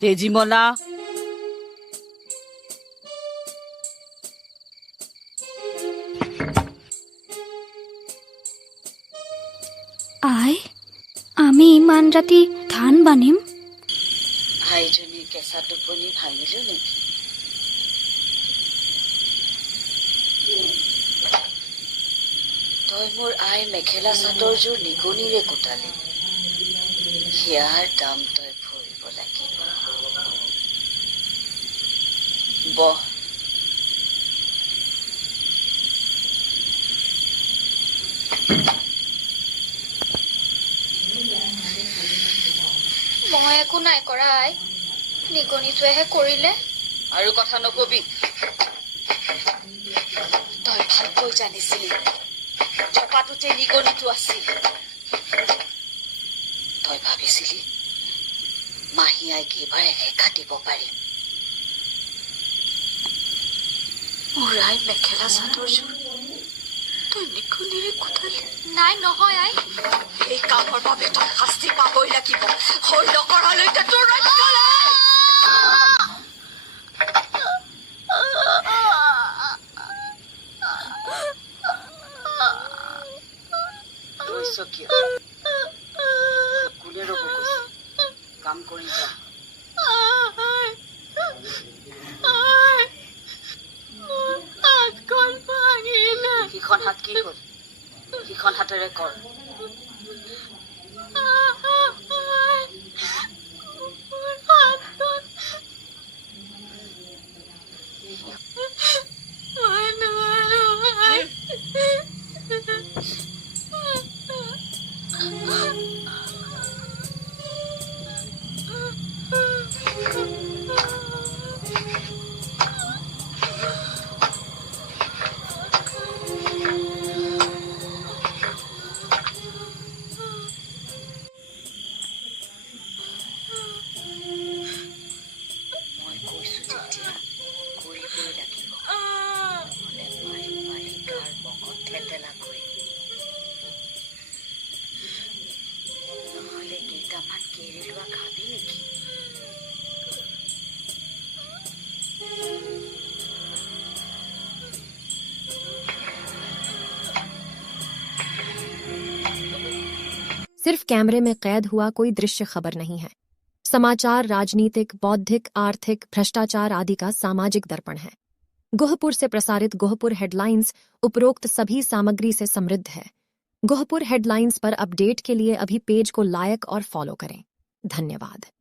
তেজীমলা, আই, আমি ইমান ৰাতি ধান বান্ধিম? আইজনীৰ কেঁচা টোপনি ভাঙিলো নেকি? তই মোৰ আই মেখেলা চাদৰযোৰ নিগনিৰে কুটালি। সিয়াৰ দাম তই ভৰিব লাগিব। বহ। মই একো নাই কৰা আই, নিগনিটোৱেহে কৰিলে। আৰু কথা নকবি। তই ভালকৈ জানিছিলি চপাটোতে নিগনিটো আছিল। তই ভাবিছিলি মাহী আইক এইবাৰ এলেকা দিব পাৰিম। মোৰ আই মেখেলা চাদৰযোৰ তই নিগনিৰে কুটালি। নাই নহয় আই, এই কামৰ বাবে তই শাস্তি পাবই লাগিব। হৈ নকৰালৈকে তোৰ ৰক্ষা নাই। ৰৈছ কিয়? কোনে ৰ'ব কৈছে? কাম কৰি যা। সিখন হাত কি হ'ল? সিখন হাতেৰে কৰ। মই কৈছো যেতিয়া কৰিবই লাগিব। নহ'লে মাৰি মাৰি গাৰ বঙত থেতেলা কৰিম। নহ'লে কেইটামান কেৰেলোৱা খাবি নেকি? सिर्फ कैमरे में कैद हुआ कोई दृश्य खबर नहीं है। समाचार राजनीतिक, बौद्धिक, आर्थिक, भ्रष्टाचार आदि का सामाजिक दर्पण है। गोहपुर से प्रसारित गोहपुर हेडलाइंस उपरोक्त सभी सामग्री से समृद्ध है। गोहपुर हेडलाइंस पर अपडेट के लिए अभी पेज को लाइक और फॉलो करें। धन्यवाद।